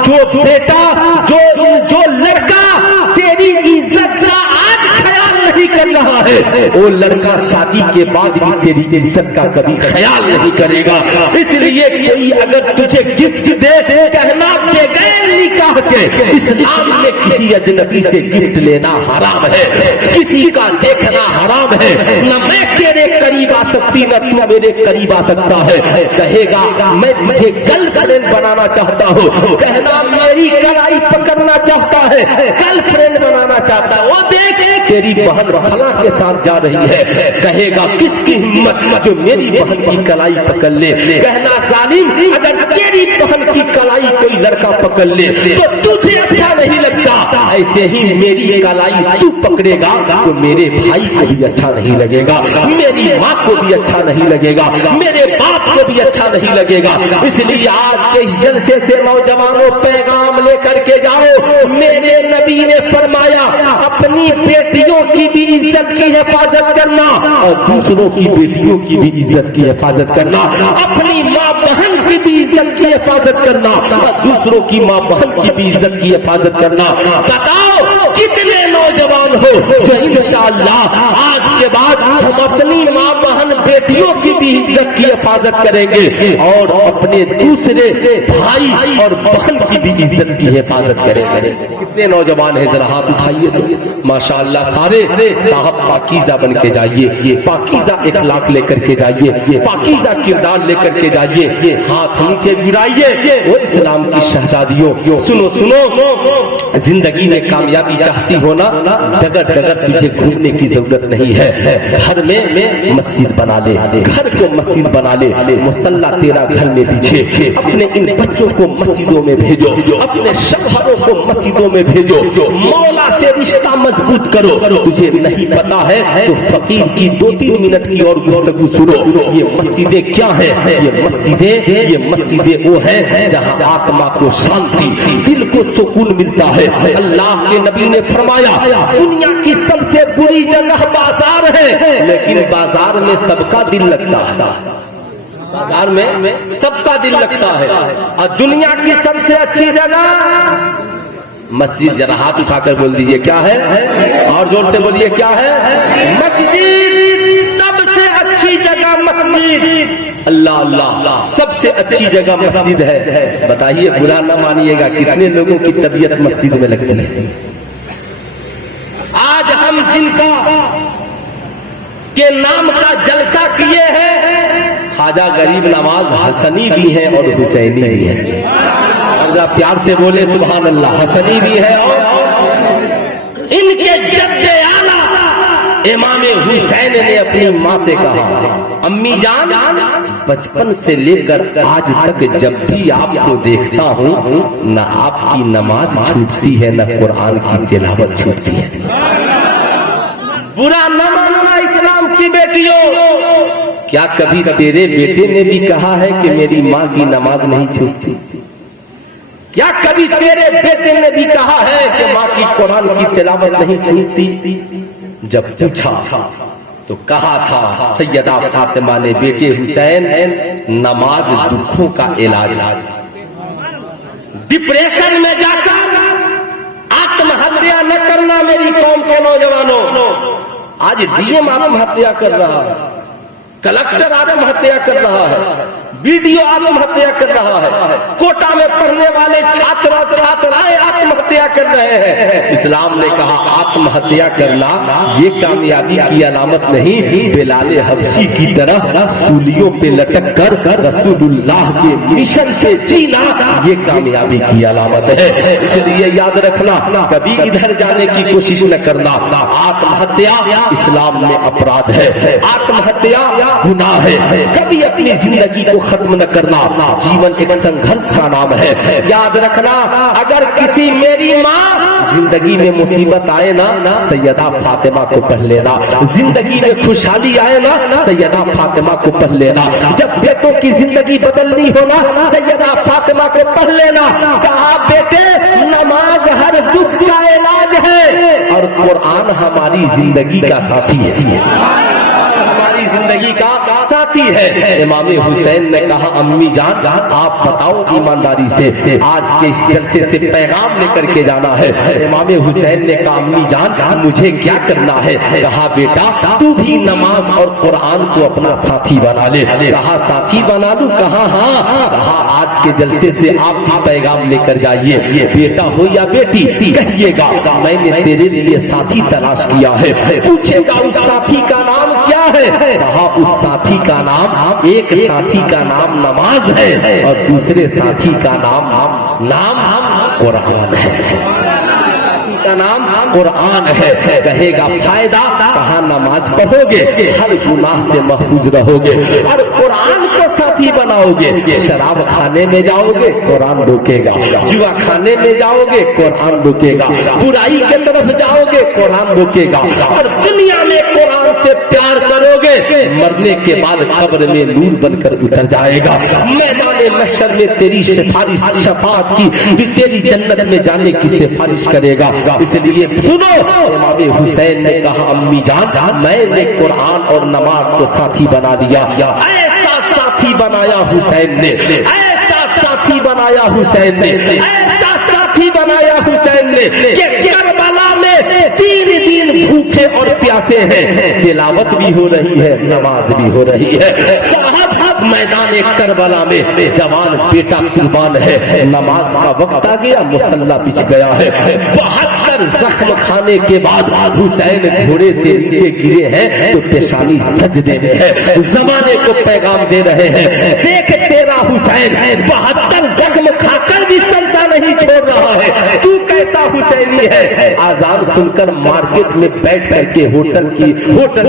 جو بیٹا جو لڑکا تیری عزت کا آج خیال نہیں کر رہا ہے وہ لڑکا شادی کے بعد بھی تیری عزت کا کبھی خیال نہیں کرے گا۔ اس لیے کوئی اگر تجھے گفٹ دے، کہنا بغیر نکاح کے اسلام میں کسی اجنبی سے گفٹ لینا حرام ہے، کسی کا دیکھنا حرام ہے۔ نہ میں تیرے قریب آ سکتی نہ تو میرے قریب آ سکتا ہے۔ کہے گا میں تجھے گرل فرینڈ بنانا چاہتا ہوں، کہنا میری کلائی پکڑنا چاہتا ہے، گرل فرینڈ بنانا چاہتا ہے، وہ دیکھ تیری بہن فلاں کے ساتھ جا رہی ہے، کہے گا کس کی ہمت جو میری بہن کی کلائی پکڑ لے؟ کہنا ظالم، اگر تیری بہن کی کلائی کوئی لڑکا پکڑ لے تو تجھے اچھا نہیں لگتا، ایسے ہی میری کلائی تو پکڑے گا تو میرے بھائی کو بھی اچھا نہیں لگے گا، میری ماں کو بھی اچھا نہیں لگے گا، میرے باپ کو بھی اچھا نہیں لگے گا۔ اس لیے آج کے اس جلسے سے نوجوانوں پیغام لے کر کے جاؤ، میرے نبی نے فرمایا اپنی بیٹیوں کی بھی عزت کی حفاظت کرنا اور دوسروں کی بیٹیوں کی بھی عزت کی حفاظت کرنا، اپنی ماں بہن کی بھی عزت کی حفاظت کرنا اور دوسروں کی ماں بہن کی بھی عزت کی حفاظت کرنا۔ بتاؤ کتنے نوجوان ہو جو انشاءاللہ آج کے بعد ہم اپنی ماں بہن بیٹیوں کی بھی عزت کی حفاظت کریں گے اور اپنے دوسرے بھائی اور بہن کی بھی عزت کی حفاظت کریں گے؟ کتنے نوجوان ہیں ذرا ہاتھ اٹھائیے تو ماشاءاللہ سارے صاحب پاکیزہ بن کے جائیے، پاکیزہ اخلاق لے کر کے جائیے، پاکیزہ کردار لے کر کے جائیے، ہاتھ نیچے گرائیے۔ وہ اسلام کی شہزادیوں سنو سنو، زندگی میں کامیابی چاہتی ہو نا، ڈگر ڈگر تجھے گھومنے کی ضرورت نہیں ہے، گھر میں مسجد بنا لے، گھر کو مسجد بنا لے، مصلی تیرا گھر میں بچھے، اپنے ان بچوں کو مسجدوں میں بھیجو، اپنے شوہروں کو مسجدوں میں بھیجو، مولا سے رشتہ مضبوط کرو۔ تجھے نہیں پتا ہے تو فقیر کی 2-3 منٹ کی اور گفتگو سنو۔ یہ مسجدیں کیا ہیں؟ یہ مسجدیں وہ ہیں جہاں آتما کو شانتی، دل کو سکون ملتا ہے۔ اللہ کے نبی نے فرمایا دنیا کی سب سے بری جگہ بازار ہے، لیکن بازار میں سب کا دل لگتا ہے، بازار میں سب کا دل لگتا ہے، اور دنیا کی سب سے اچھی جگہ مسجد۔ ذرا ہاتھ اٹھا کر بول دیجئے کیا ہے، اور زور سے بولیے کیا ہے؟ مسجد۔ سب سے اچھی جگہ مسجد۔ اللہ اللہ، سب سے اچھی جگہ مسجد ہے۔ بتائیے، برا نہ مانیے گا، کتنے لوگوں کی طبیعت مسجد میں لگتی ہے؟ آج ہم جن کا کے نام کا جلسہ کیے ہیں، خواجہ غریب نواز حسنی بھی ہیں اور حسینی بھی ہیں۔ اور پیار سے بولے سبحان اللہ، حسنی بھی ہے اور ان کے جد اعلیٰ امام حسین نے اپنی ماں سے کہا امی جان، بچپن سے لے کر آج تک جب بھی آپ کو دیکھتا ہوں، نہ آپ کی نماز چھوٹتی ہے، نہ قرآن کی تلاوت چھوٹتی ہے۔ برا نہ ماننا اسلام کی بیٹیوں، کیا کبھی تیرے بیٹے نے بھی کہا ہے کہ میری ماں کی نماز نہیں چھوٹتی؟ کیا کبھی تیرے بیٹے نے بھی کہا ہے کہ ماں کی قرآن کی تلاوت نہیں چھوٹتی؟ جب پوچھا تو کہا تھا سیدہ فاطمہ نے، بیٹے حسین، نماز دکھوں کا علاج ہے۔ ڈپریشن میں جا کر آتم ہتیا نہ کرنا میری قوم کے نوجوانوں۔ آج ڈی ایم آتم ہتیا کر رہا ہے، کلکٹر آتم ہتیا کر رہا ہے، ویڈیو آتم ہتیا کر رہا ہے، کوٹا میں پڑھنے والے چھاترائیں آتم ہتیا کر رہے ہیں۔ اسلام نے کہا آتم ہتیا کرنا یہ کامیابی کی علامت نہیں، بلال حبشی کی طرح سولیوں پہ لٹک کر رسول اللہ کے مشن سے جینا یہ کامیابی کی علامت ہے۔ اس لیے یاد رکھنا، کبھی ادھر جانے کی کوشش نہ کرنا۔ آتم ہتیا اسلام میں اپرادھ ہے، آتم ہتیا گناہ ہے۔ کبھی اپنی زندگی کو ختم نہ کرنا، جیون ایک سنگھرش کا نام ہے۔ یاد رکھنا، اگر کسی میری ماں زندگی میں مصیبت آئے نا، سیدہ فاطمہ کو پڑھ لینا، زندگی میں خوشحالی آئے نا، سیدہ فاطمہ کو پڑھ لینا، جب بیٹوں کی زندگی بدلنی ہونا، سیدہ فاطمہ کو پڑھ لینا۔ کہا بیٹے نماز ہر دکھ کا علاج ہے، اور قرآن ہماری زندگی کا ساتھی ہے، ہماری زندگی کا ساتھی ہے۔ امام حسین نے کہا امی جان آپ بتاؤ ایمانداری سے، آج کے اس جلسے سے پیغام لے کر کے جانا ہے۔ امام حسین نے کہا امی جان مجھے کیا کرنا ہے؟ کہا بیٹا تو بھی نماز اور قرآن کو اپنا ساتھی بنا لے۔ کہا ساتھی بنا لوں؟ کہا ہاں۔ کہا آج کے جلسے سے آپ بھی پیغام لے کر جائیے، بیٹا ہو یا بیٹی کہیے گا میں نے تیرے لیے ساتھی تلاش کیا ہے۔ پوچھے گا اس ساتھی کا نام کیا ہے؟ کہا اس ساتھی کا نام، ایک ساتھی کا نام نماز ہے اور دوسرے ساتھی کا نام قرآن ہے، کا نام قرآن ہے۔ کہے گا فائدہ؟ کہاں نماز پڑھو گے ہر گناہ سے محفوظ رہو گے، اور قرآن کو ساتھی بناؤ گے۔ شراب کھانے میں جاؤ گے قرآن روکے گا، جوا کھانے میں جاؤ گے قرآن روکے گا، برائی کے طرف جاؤ گے قرآن روکے گا، اور دنیا میں قرآن سے پیار کرو گے، مرنے کے بعد قبر میں نور بن کر اتر جائے گا۔ میدان محشر میں تیری شفاعت کی، تیری جنت میں جانے کی سفارش کرے گا۔ اس لیے سنو، امام حسین نے کہا امی جان میں نے قرآن اور نماز کو ساتھی بنا دیا۔ ایسا ساتھی بنایا حسین نے، ایسا ساتھی بنایا حسین نے، ایسا ساتھی بنایا حسین نے کہ کربلا میں 3 دن بھوکے اور پیاسے ہیں، تلاوت بھی ہو رہی ہے، نماز بھی ہو رہی ہے۔ صاحب میدان کربلا میں جوان بیٹا قربان ہے، نماز کا وقت آ گیا، مصلی بچھ گیا ہے۔ 72 زخم کھانے کے بعد حسین گھوڑے سے نیچے گرے ہیں تو پیشانی سجدے میں ہے، زمانے کو پیغام دے رہے ہیں دیکھ تیرا حسین 72 زخم کھا کر بھی سلطان نہیں چھوڑ رہا ہے، تو کیسا حسینی ہے؟ آزان سن کر مارکیٹ میں بیٹھ کر کے ہوٹل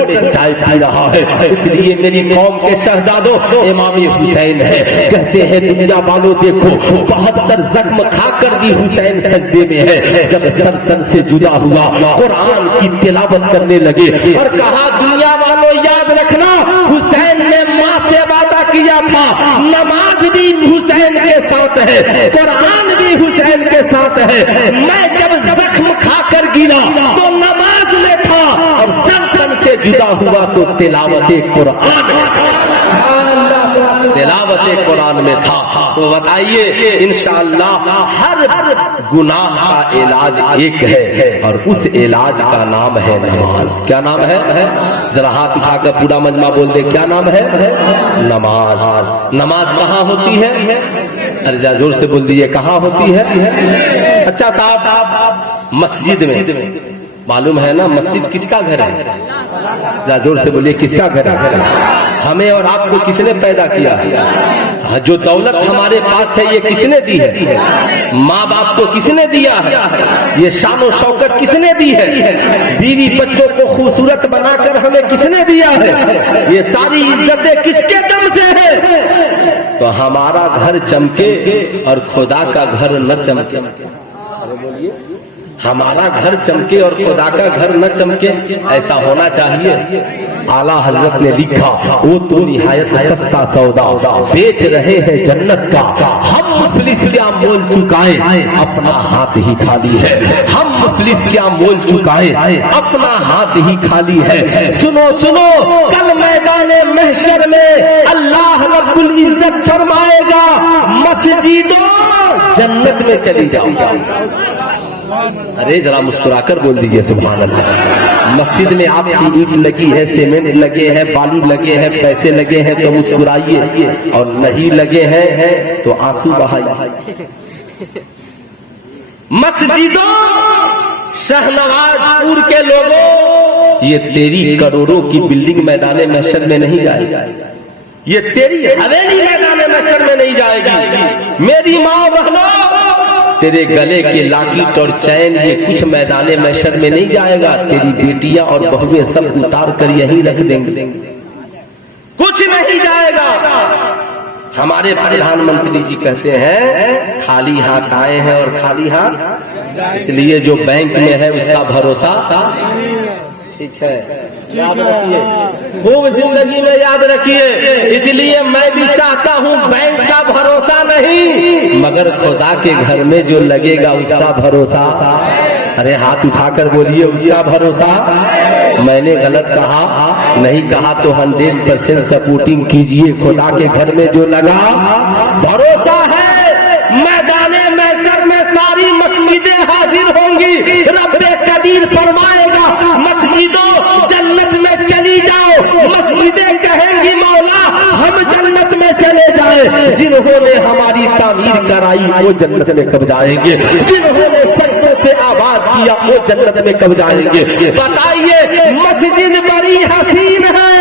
میں چائے پی رہا ہے۔ اس لیے میری قوم کے شہزادوں امام حسین ہے، کہتے ہیں دنیا والوں دیکھو 72 زخم کھا کر بھی حسین سجدے میں ہے۔ جب سر تن سے جدا ہوا قرآن کی تلاوت کرنے لگے اور کہا دنیا والوں یاد رکھنا، حسین نے ماں سے وعدہ کیا تھا نماز بھی حسین کے ساتھ ہے، قرآن بھی حسین کے ساتھ ہے۔ میں جب زخم کھا کر گرا تو نماز میں تھا اور سر تن سے جدا ہوا تو تلاوت قرآن میں تھا۔ تو بتائیے انشاءاللہ ہر گناہ کا علاج ایک ہے اور اس علاج کا نام ہے نماز۔ کیا نام ہے؟ ذرا ہاتھ اٹھا کر پورا مجمع بول دے، کیا نام ہے؟ نماز۔ نماز کہاں ہوتی ہے؟ ارجا زور سے بول دیجیے، کہاں ہوتی ہے؟ اچھا صاحب مسجد میں، معلوم ہے نا مسجد کس کا گھر ہے؟ زور سے بولیے کس کا گھر ہے؟ ہمیں اور آپ کو کس نے پیدا کیا ہے؟ جو دولت ہمارے پاس ہے یہ کس نے دی ہے؟ ماں باپ کو کس نے دیا ہے؟ یہ شان و شوکت کس نے دی ہے؟ بیوی بچوں کو خوبصورت بنا کر ہمیں کس نے دیا ہے؟ یہ ساری عزتیں کس کے دم سے ہے؟ تو ہمارا گھر چمکے اور خدا کا گھر نہ چمکے، ہمارا گھر چمکے اور خدا کا گھر نہ چمکے، ایسا ہونا چاہیے۔ اعلیٰ حضرت نے لکھا وہ تو نہایت سستا سودا بیچ رہے ہیں جنت کا، ہم مفلس کیا مول چکائے اپنا ہاتھ ہی خالی ہے، ہم مفلس کیا مول چکائے اپنا ہاتھ ہی خالی ہے۔ سنو سنو کل میدان محشر میں اللہ رب العزت فرمائے گا مسجدوں جنت میں چلی جاؤ۔ ارے ذرا مسکرا کر بول دیجئے سبحان اللہ۔ مسجد میں آپ کی اینٹ لگی ہے، سیمنٹ لگے ہیں، بالی لگے ہیں، پیسے لگے ہیں تو مسکرائیے، اور نہیں لگے ہیں تو آنسو بہائیے۔ مسجدوں شہنواز پور کے لوگوں، یہ تیری کروڑوں کی بلڈنگ میدان محشر میں نہیں جائے گی، یہ تیری حویلی میدان محشر میں نہیں جائے گی۔ میری ماں بہنوں، تیرے گلے کے لاکٹ اور چین یہ کچھ میدان محشر میں نہیں جائے گا، تیری بیٹیاں اور بہویں سب اتار کر یہیں رکھ دیں گے، کچھ نہیں جائے گا۔ ہمارے پردھان منتری جی کہتے ہیں خالی ہاتھ آئے ہیں اور خالی ہاتھ، اس لیے جو بینک میں ہے اس کا بھروسہ ٹھیک ہے، یاد رکھیے، خوب زندگی میں یاد رکھیے۔ اس لیے میں بھی چاہتا ہوں بینک کا بھروسہ نہیں مگر خدا کے گھر میں جو لگے گا اس کا بھروسہ۔ ارے ہاتھ اٹھا کر بولیے اس کا بھروسہ۔ میں نے غلط کہا نہیں کہا تو 100% سپورٹنگ کیجئے۔ خدا کے گھر میں جو لگا بھروسہ ہے، میدان محشر میں ساری مسجدیں حاضر ہوں گی، رب قدیر فرمائے گا مسجدوں جنت میں چلی جاؤ، مسجدیں کہیں گی مولا ہم جنت میں چلے جائیں۔ جنہوں نے ہماری تعمیر کرائی وہ جنت میں کب جائیں گے، جنہوں نے سجدوں سے آباد کیا وہ جنت میں کب جائیں گے۔ بتائیے مسجد بڑی حسین ہے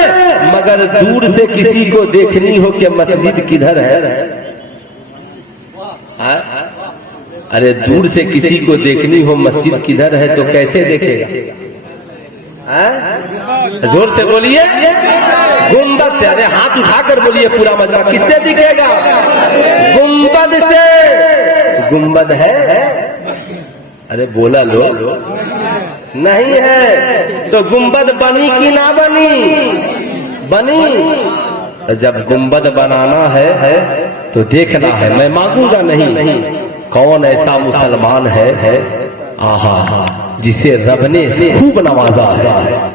مگر دور سے کسی کو دیکھنی ہو کہ مسجد کدھر ہے، ارے دور سے کسی کو دیکھنی ہو مسجد کدھر ہے تو کیسے دیکھے گا؟ زور سے بولیے، گنبد سے۔ ارے ہاتھ اٹھا کر بولیے پورا مجمع، کس سے دکھے گا؟ گنبد سے۔ گنبد ہے؟ ارے بولا لو نہیں ہے تو گنبد بنی کی نہ بنی؟ بنی۔ جب گنبد بنانا ہے تو دیکھنا ہے، میں مانگوں گا نہیں، کون ایسا مسلمان ہے آہا جسے رب نے خوب نوازا ہے۔